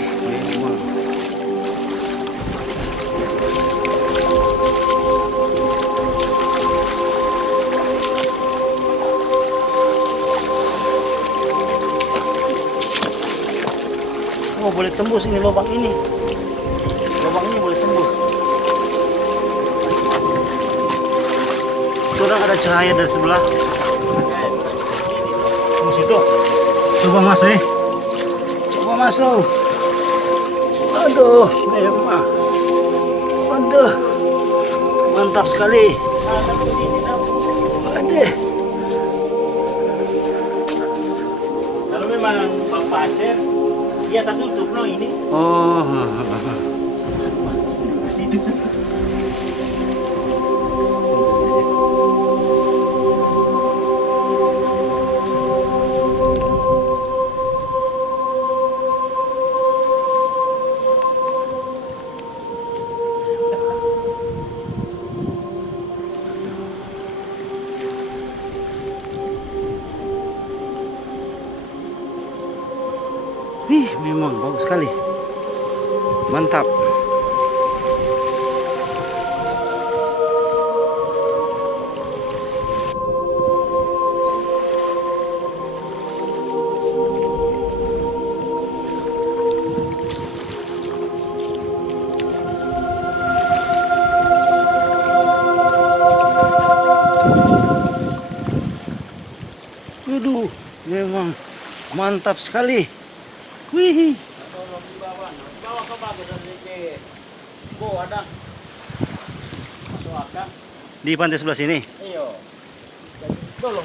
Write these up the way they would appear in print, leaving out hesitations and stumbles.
memang. Oh, boleh tembus ini lubang ini. Lubang ini boleh tembus. Kurang ada cahaya dari sebelah. Tembus itu. Coba masuk ya. Coba masuk. Aduh, memang. Aduh. Mantap sekali. Aduh. Kalau memang bang pasir, dia tertutup no ini. Oh. Situ. Wih, memang bagus sekali. Mantap. Waduh, memang mantap sekali. Wih. Tolong dibawa ke bagus dari ada masuk akal. Di pantai sebelah sini. Iyo. Tolong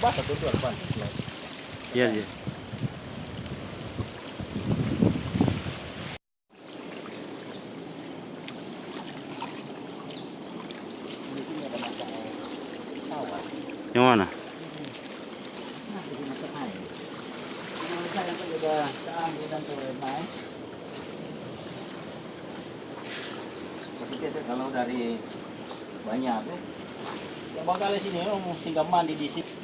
basah tuh depan. Iya, iya. Yang mana? Kalau dari banyak ya bang kali sini singgah mandi di sini.